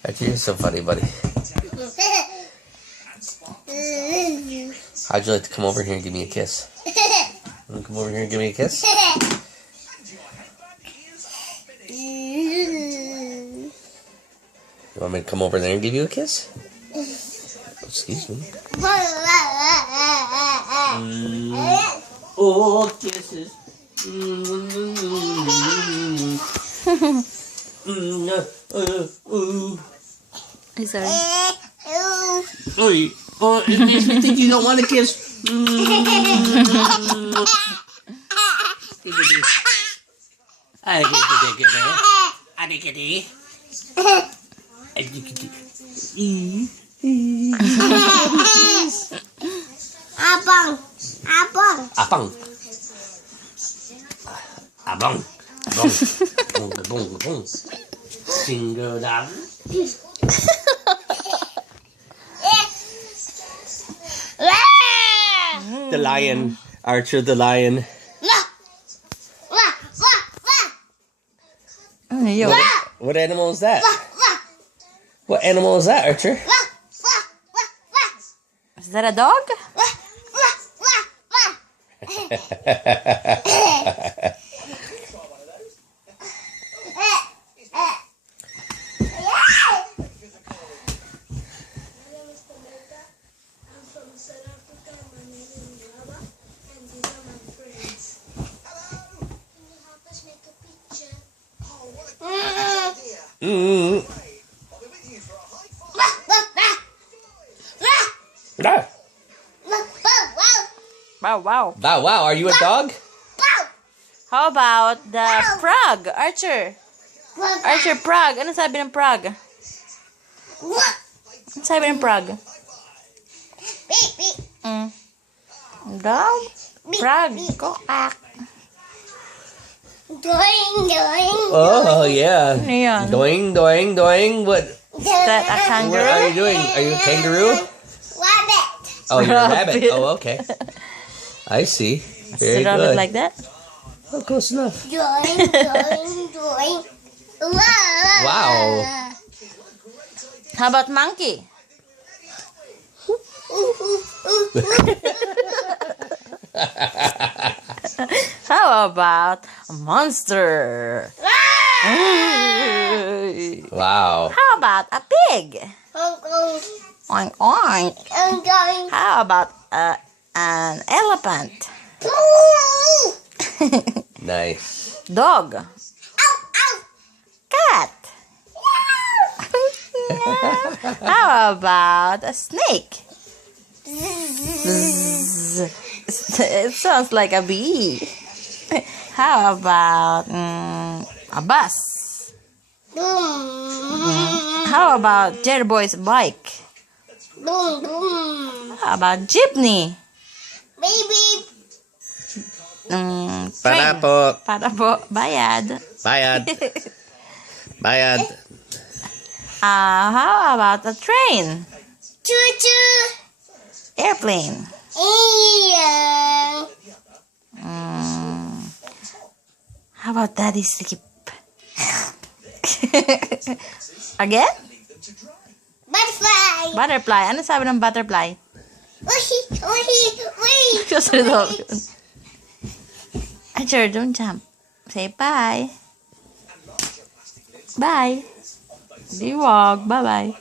Archie, you're so funny, buddy. How'd you like to come over here and give me a kiss? Want to come over here and give me a kiss? You want me to come over there and give you a kiss? Excuse me. Oh, kisses. I'm sorry. Oh, it makes me think you don't want a kiss. Abang. Abang. Abang. Bong. Bong, bong, bong. Finger down. The lion. Archer the lion. What animal is that? What animal is that, Archer? Is that a dog? Wow, wow. Wow, wow. Are you a dog? How about the frog, Archer? Archer, frog. Ano sabi ng frog? Ano sabi ng frog? Dog? Frog. Kokak. Oh, yeah. Ano yan? Doing, doing, doing. What? Is that a kangaroo? What are you doing? Are you a kangaroo? Rabbit. Oh, you're a rabbit. Rabbit. Oh, okay. I see. Is Very the rabbit good. like that? Oh, close enough. Doing. Wow. How about monkey? How about a monster? Wow. How about a pig? Oink oink. How about an elephant? Nice. Dog. Cat. How about a snake? It sounds like a bee. How about a bus? How about Jerry Boy's bike? How about jeepney? Para Train. po. Para po. Bayad. Bayad. Bayad. How about a train? Choo-choo. Airplane. How about Daddy Skip? Again? Butterfly. Butterfly. Ano sabi ng butterfly? Wee. Kasi daw yun. Archer, don't jump. Say bye. Bye. Di wag. Bye-bye.